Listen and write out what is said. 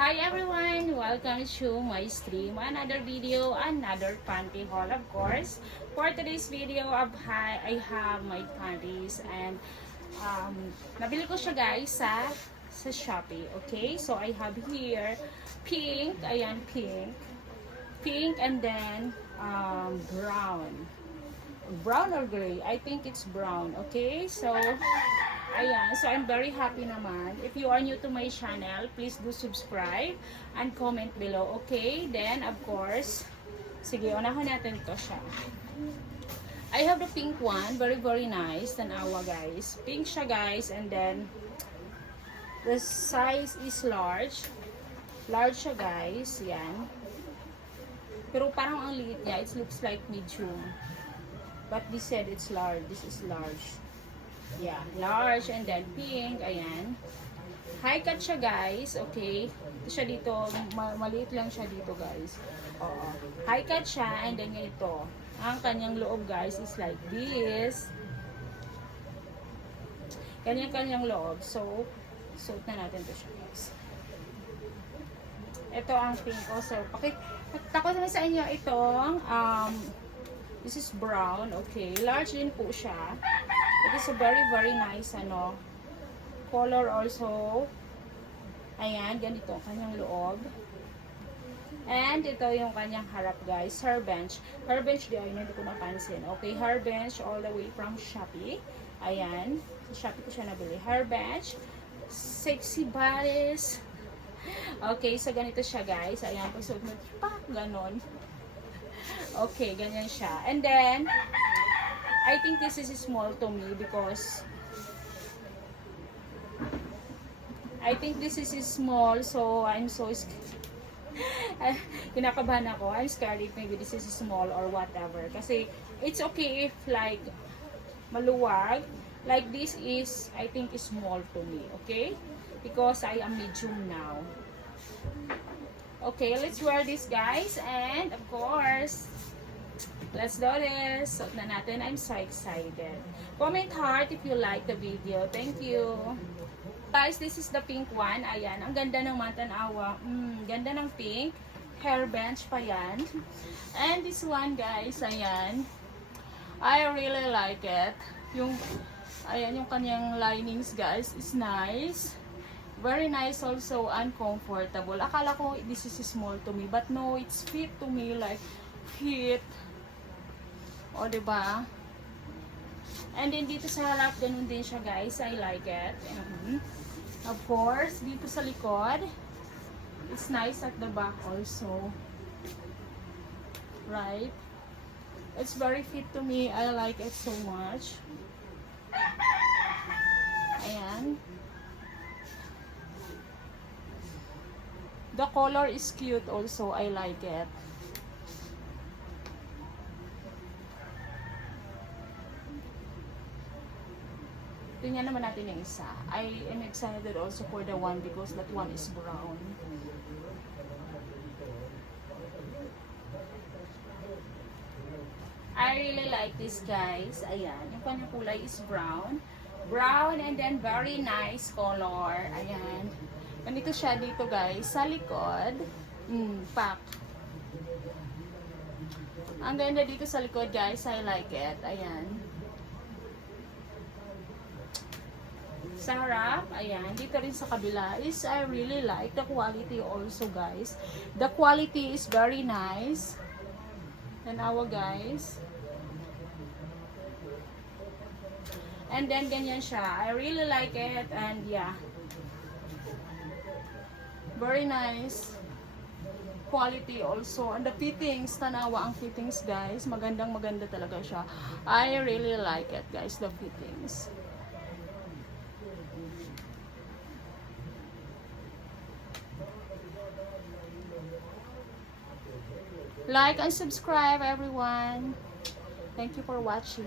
Hi everyone! Welcome to my stream. Another video, another panty haul of course. For today's video, I have my panties and nabili ko siya guys sa Shopee. Okay? So I have here pink, ayan pink. Pink and then brown. Brown or gray? I think it's brown. Okay? So ayan, so I'm very happy naman. If you are new to my channel, please do subscribe and comment below, okay? Then, of course, sige, unahan natin to siya. I have the pink one, very nice, tanawa guys. Pink siya guys, and then, the size is large. Large siya guys, yan. Pero parang ang liit niya, it looks like medium. But they said it's large, this is large. Yeah, large and then pink, ayan. High cut siya guys, okay. Ito siya dito, maliit lang siya dito guys. Oo. High cut siya and then ito. Ang kanyang loob guys is like this. Kanyang loob. So, suot na natin to siya guys. Ito ang pink also. Pakita ko naman sa inyo itong this is brown, okay. Large din po siya. It is a very nice color also. Ayan, ganito ang kanyang loob. And ito yung kanyang harap guys, hair bench. Hair bench di ayun, hindi ko napansin. Okay, hair bench all the way from Shopee. Ayan, sa Shopee ko siya nabili. Hair bench, sexy bodies. Okay, so ganito siya guys. Ayan, pag suot mo, ganon. Okay, ganyan siya. And then, I think this is small to me because I think this is small, so I'm so kinakabahan ako. I'm scared if maybe this is small or whatever. Kasi it's okay if like maluwag. Like this is, I think is small to me, okay? Because I am medium now. Okay, let's wear this guys, and of course, let's do this. Suot na natin. I'm so excited. Comment heart if you like the video. Thank you. Guys, this is the pink one. Ayan. Ang ganda ng matanawa. Ganda ng pink. Hair bench pa yan. And this one guys, ayan. I really like it. Ayan, yung kanyang linings guys is nice. Very nice also and comfortable. Akala ko this is small to me. But no, it's fit to me. Like, fit. O, diba? And then, dito sa harap, ganun din siya, guys. I like it. Of course, dito sa likod, it's nice at the back also. Right? It's very fit to me. I like it so much. Ayan. The color is cute also. I like it. Tingnan naman natin yung isa. I am excited also for the one because that one is brown. I really like this guys. Ayan. Yung kanyang kulay is brown. Brown and then very nice color. Ayan. Ganito siya dito guys. Sa likod. Pack. Ang ganda dito sa likod guys. I like it. Ayan. Sa harap, ayan, dito rin sa kabila is I really like the quality also guys. The quality is very nice. Tanawa guys. And then ganyan siya. I really like it and yeah. Very nice. Quality also. And the fittings, tanawa ang fittings guys. Maganda talaga siya. I really like it guys, the fittings. Like and subscribe everyone. Thank you for watching.